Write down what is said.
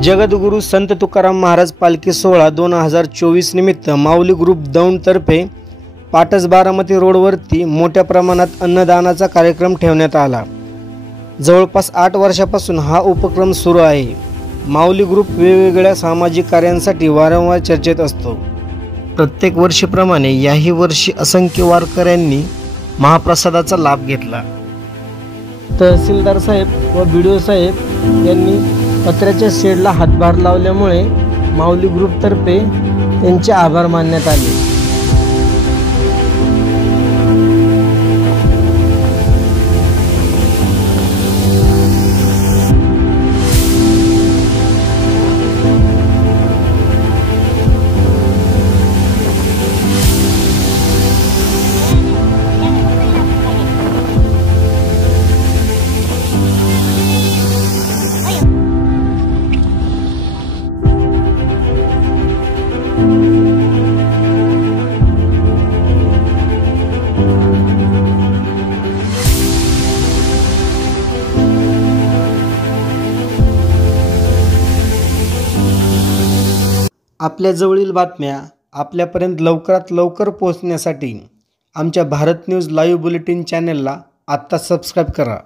जगद्गुरू संत तुकाराम महाराज पालखी सोहळा 2024 निमित्त माऊली ग्रुप दौंडतर्फे पाटस बारामती रोडवरती मोठ्या प्रमाणात अन्नदानाचा कार्यक्रम ठेवण्यात आला। जवळपास 8 वर्षापासून हा उपक्रम सुरू आहे। माऊली ग्रुप वेगवेगळ्या सामाजिक कार्यांसाठी वारंवार चर्चेत असतो। प्रत्येक वर्षीप्रमाणे याही वर्षी असंख्य वारकऱ्यांनी महाप्रसादाचा लाभ घेतला। तहसीलदार साहेब व बीडीओ साहेब यांनी पत्र्याच्या शेडला हातभार लावल्यामुळे माऊली ग्रुपतर्फे त्यांचे आभार मानण्यात आले। आपल्या जवळील बातम्या आपल्यापर्यंत लवकरात लवकर पोहोचण्यासाठी आमच्या भारत न्यूज लाईव्ह बुलेटिन चॅनलला आत्ता सबस्क्राईब करा।